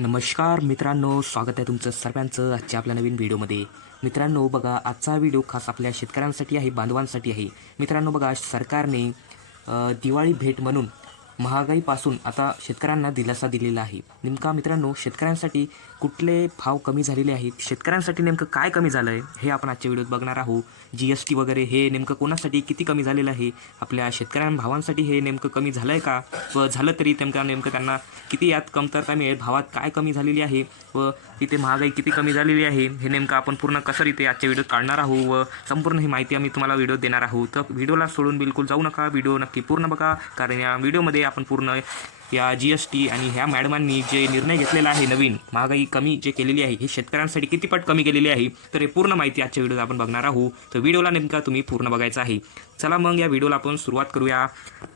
नमस्कार मित्रांनो स्वागत आहे तुमचं सर्वांचं आजच्या आपल्या नवीन व्हिडिओमध्ये. मित्रांनो बघा आजचा व्हिडिओ खास आपल्या शेतकऱ्यांसाठी आहे बांधवांसाठी आहे. मित्रांनो बघा सरकारने दिवाळी भेट म्हणून महागाईपासून आता शेतकऱ्यांना दिलासा दिलेला आहे. नेमका मित्रांनो शेतकऱ्यांसाठी कुठले भाव कमी झालेले आहेत? शेतकऱ्यांसाठी नेमकं काय कमी झालं आहे हे आपण आजच्या व्हिडिओत बघणार आहोत. जी एस टी वगैरे हे नेमकं कोणासाठी किती कमी झालेलं आहे? आपल्या शेतकऱ्यां भावांसाठी हे नेमकं कमी झालं आहे का? व झालं तरी नेमकं नेमकं त्यांना किती यात कमतरता मिळेल? भावात काय कमी झालेली आहे? व तिथे महागाई किती कमी झालेली आहे? हे नेमकं आपण पूर्ण कसं रीते आजच्या व्हिडिओत काढणार आहोत व संपूर्ण ही माहिती आम्ही तुम्हाला व्हिडिओ देणार आहोत. तर व्हिडिओला सोडून बिलकुल जाऊ नका. व्हिडिओ नक्की पूर्ण बघा. कारण या व्हिडिओमध्ये आपण पूर्ण या जी एस टी आणि ह्या मॅडमांनी जे निर्णय घेतलेला आहे नवीन महागाई कमी जे केलेली आहे हे शेतकऱ्यांसाठी किती पट कमी केलेली आहे तर हे पूर्ण माहिती आजच्या व्हिडिओत आपण बघणार आहोत. तर व्हिडिओला नेमका तुम्ही पूर्ण बघायचा आहे. चला मग या व्हिडिओला आपण सुरुवात करूया.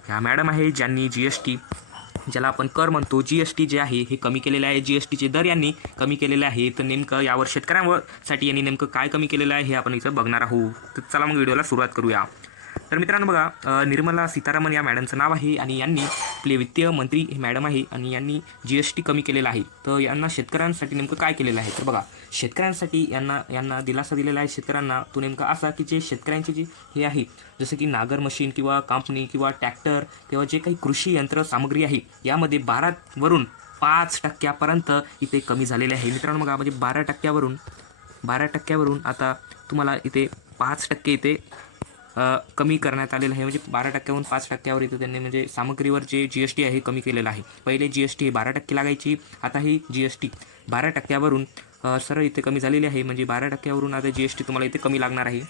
ह्या मॅडम आहे ज्यांनी जी एस टी ज्याला आपण कर म्हणतो. जी एस टी जे आहे हे कमी केलेलं आहे. जी एस टीचे दर यांनी कमी केलेले आहे. तर नेमकं यावर शेतकऱ्यांसाठी यांनी नेमकं काय कमी केलेलं आहे हे आपण इथं बघणार आहोत. तर चला मग व्हिडिओला सुरुवात करूया. तर मित्रांनो बघा निर्मला सीतारामन या मॅडमचं नाव आहे आणि यांनी आपले वित्तीय मंत्री हे मॅडम आहे आणि यांनी जी एस टी कमी केलेला आहे. तर यांना शेतकऱ्यांसाठी नेमकं काय केलेलं आहे? तर बघा शेतकऱ्यांसाठी यांना यांना दिलासा दिलेला आहे शेतकऱ्यांना. तो नेमका असा की जे शेतकऱ्यांचे जे हे आहे जसं की नागर मशीन किंवा कंपनी किंवा ट्रॅक्टर किंवा जे काही कृषी यंत्र सामग्री आहे यामध्ये बारावरून पाच टक्क्यापर्यंत इथे कमी झालेले आहे. मित्रांनो बघा म्हणजे बारा टक्क्यावरून बारा टक्क्यावरून आता तुम्हाला इथे पाच टक्के इथे कमी करण्यात आलेलं आहे. म्हणजे बारा टक्क्याहून पाच टक्क्यावर इथं त्यांनी म्हणजे सामग्रीवर जे जी एस टी आहे कमी केलेलं आहे. पहिले जी एस टी बारा टक्के लागायची आता ही जी एस टी बारा टक्क्यावरून सरळ इथे कमी झालेली आहे. म्हणजे बारा टक्क्यावरून आता जी एस टी तुम्हाला इथे कमी लागणार आहे.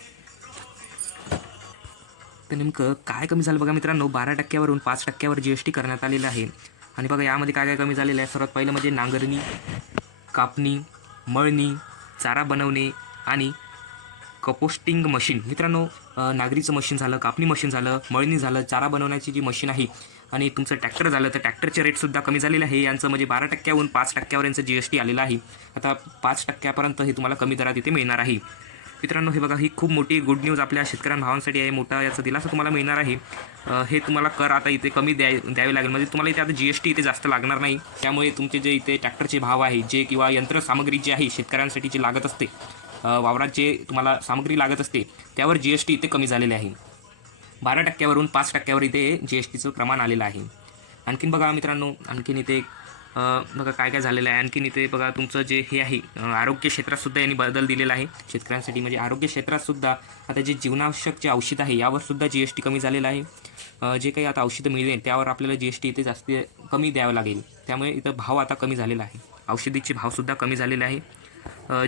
तर नेमकं काय कमी झालं बघा मित्रांनो? बारा टक्क्यावरून पाच टक्क्यावर जी एस टी करण्यात आलेलं आहे. आणि बघा यामध्ये काय काय कमी झालेलं आहे? सर्वात पहिलं म्हणजे नांगरणी कापणी मळणी चारा बनवणे आणि कपोस्टिंग मशीन. मित्रांनो नागरीचं मशीन झालं कापणी मशीन झालं मळणी झालं चारा बनवण्याची जी मशीन आहे आणि तुमचं ट्रॅक्टर झालं तर ट्रॅक्टरचे रेटसुद्धा कमी झालेले आहे. यांचं म्हणजे बारा टक्क्याहून पाच टक्क्यावर यांचं जी एस टी आलेलं आहे. आता पाच टक्क्यापर्यंत हे तुम्हाला कमी दरात इथे मिळणार आहे. मित्रांनो हे बघा ही खूप मोठी गुड न्यूज आपल्या शेतकऱ्यां भावांसाठी आहे. मोठा याचा दिलासा तुम्हाला मिळणार आहे. हे तुम्हाला कर आता इथे कमी द्याय द्यावे लागेल. म्हणजे तुम्हाला इथे आता जी एस टी इथे जास्त लागणार नाही. त्यामुळे तुमचे जे इथे ट्रॅक्टरचे भाव आहे जे किंवा यंत्रसामग्री जी आहे शेतकऱ्यांसाठी जी लागत असते वावरात जे तुम्हाला सामग्री लागत असते त्यावर जी एस टी इथे कमी झालेले आहे. बारा टक्क्यावरून पाच टक्क्यावर इथे जी एस टीचं प्रमाण आलेलं आहे. आणखीन बघा मित्रांनो आणखीन इथे बघा काय काय झालेलं आहे. आणखीन इथे बघा तुमचं जे हे आहे आरोग्य क्षेत्रातसुद्धा यांनी बदल दिलेला आहे. शेतकऱ्यांसाठी म्हणजे आरोग्य क्षेत्रातसुद्धा आता जे जीवनावश्यक जे औषध आहे यावरसुद्धा जी एस टी कमी झालेलं आहे. जे काही आता औषधं मिळेल त्यावर आपल्याला जी एस टी इथे जास्त कमी द्यावं लागेल. त्यामुळे इथं भाव आता कमी झालेला आहे. औषधीचे भावसुद्धा कमी झालेले आहे.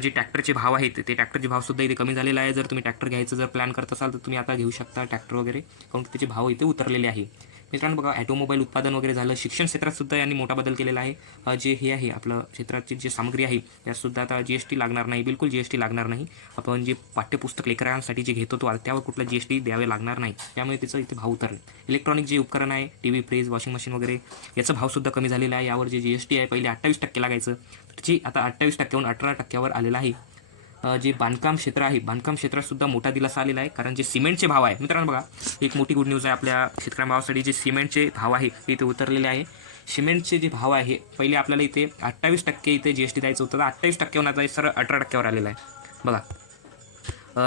जे ट्रॅक्टरचे भाव आहेत ते ट्रॅक्टरचे भावसुद्धा इथे कमी झालेला आहे जर तुम्ही ट्रॅक्टर घ्यायचं जर प्लॅन करत असाल तर तुम्ही आता घेऊ शकता ट्रॅक्टर वगैरे. कारण की त्याचे भाव इथे उतरलेले आहे. मित्रांनो बघा ॲटोमोबाईल उत्पादन वगैरे झालं. शिक्षण क्षेत्रात सुद्धा यांनी मोठा बदल केलेला आहे. जे हे आहे आपलं क्षेत्राची जी सामग्री आहे त्यातसुद्धा आता जी एस टी लागणार नाही. बिलकुल जी एस टी लागणार नाही. आपण जे पाठ्यपुस्तक लेकरांसाठी जे घेतो तो त्यावर कुठला जी एस टी द्यावे लागणार नाही. त्यामुळे त्याचं इथे भाव उतरले. इलेक्ट्रॉनिक जे उपकरण आहे T V fridge washing machine वगैरे याचा भावसुद्धा कमी झालेला आहे. यावर जे जी एस टी आहे पहिले अठ्ठावीस टक्के लागायचं. जे आता अठ्ठावीस टक्क्याहून अठरा टक्क्यावर आलेलं आहे जे बांधकाम क्षेत्र आहे बांधकाम क्षेत्रात सुद्धा मोठा दिलासा आलेला आहे. कारण जे सिमेंटचे भाव आहे मित्रांनो बघा एक मोठी गुड न्यूज आहे आपल्या शेतकऱ्या भावासाठी जे सिमेंटचे भाव आहे ते इथे उतरलेले आहे. सिमेंटचे जे भाव आहे पहिले आपल्याला इथे अठ्ठावीस टक्के इथे जी एस टी द्यायचं होतं. अठ्ठावीस टक्क्यावर आता सर सरळ अठरा टक्क्यावर आलेलं आहे. बघा.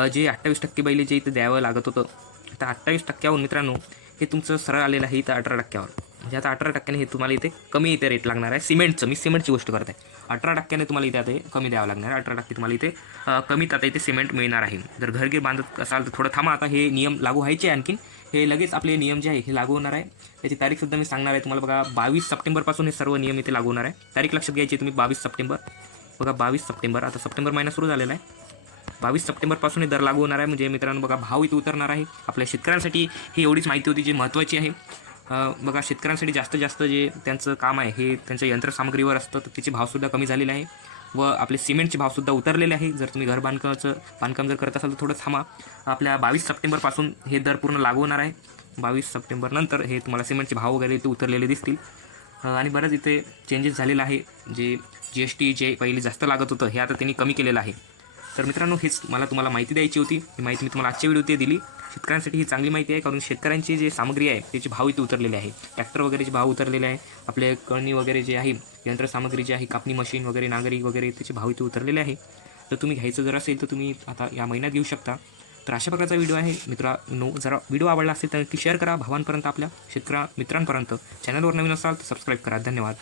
जे अठ्ठावीस टक्के पहिले जे इथे द्यावं लागत होतं तर अठ्ठावीस टक्क्यावर मित्रांनो हे तुमचं सरळ आलेलं आहे इथं अठरा टक्क्यावर. म्हणजे आता अठरा टक्क्याने हे तुम्हाला इथे कमी इथे रेट लागणार आहे. सिमेंटचं मी सिमेंटची गोष्ट करत आहे. अठरा टक्क्याने तुम्हाला इथे आता हे कमी द्यावं लागणार आहे. अठरा टक्के तुम्हाला इथे कमीत आता इथे सिमेंट मिळणार आहे. जर घरगीर बांधत असाल तर थोडं थांबा आता हे नियम लागू व्हायचे आहे आणखीन. हे लगेच आपले नियम जे आहे हे लागू होणार आहे. त्याची तारीखसुद्धा मी सांगणार आहे. तुम्हाला बघा बावीस सप्टेंबरपासून हे सर्व नियम इथे लागू होणार आहे. तारीख लक्षात घ्यायची आहे तुम्ही बावीस सप्टेंबर. बघा बावीस सप्टेंबर आता सप्टेंबर महिना सुरू झालेला आहे. बावीस सप्टेंबरपासून हे दर लागू होणार आहे. म्हणजे मित्रांनो बघा भाव इथे उतरणार आहे. आपल्या शेतकऱ्यांसाठी ही एवढीच माहिती होती जी महत्त्वाची आहे. बघा शेतकऱ्यांसाठी जास्तीत जास्त जे त्यांचं काम आहे हे त्यांच्या यंत्रसामग्रीवर असतं तर त्याचे भावसुद्धा कमी झालेले आहे. व आपले सिमेंटचे भावसुद्धा उतरलेले आहे. जर तुम्ही घर बांधकामाचं बांधकाम जर करत असाल तर थोडं थांबा. आपल्या बावीस सप्टेंबरपासून हे दर पूर्ण लागू होणार आहे. बावीस सप्टेंबर नंतर हे तुम्हाला सिमेंटचे भाव वगैरे इथे उतरलेले दिसतील. आणि बरंच इथे चेंजेस झालेलं आहे. जे जी एस टी जे पहिले जास्त लागत होतं हे आता त्यांनी कमी केलेलं आहे. तर मित्रांनो हेच मला तुम्हाला माहिती द्यायची होती. ही माहिती मी तुम्हाला आजच्या व्हिडिओत दिली. शेतकऱ्यांसाठी ही चांगली माहिती आहे कारण शेतकऱ्यांची जे सामग्री आहे त्याचे भाव इथे उतरलेले आहे. ट्रॅक्टर वगैरेचे भाव उतरलेले आहे आपले कळणी वगैरे जे आहे यंत्रसामग्री जी आहे कापणी मशीन वगैरे नांगरी वगैरे त्याचे भाव इथे उतरलेले आहे. तर तुम्ही घ्यायचं जर असेल तर तुम्ही आता या महिन्यात घेऊ शकता. तर अशा प्रकारचा व्हिडिओ आहे. मित्रांनो जरा व्हिडिओ आवडला असेल तर नक्की शेअर करा. भावांपर्यंत आपल्या शेतकऱ्या मित्रांपर्यंत. चॅनलवर नवीन असाल तर सबस्क्राईब करा. धन्यवाद.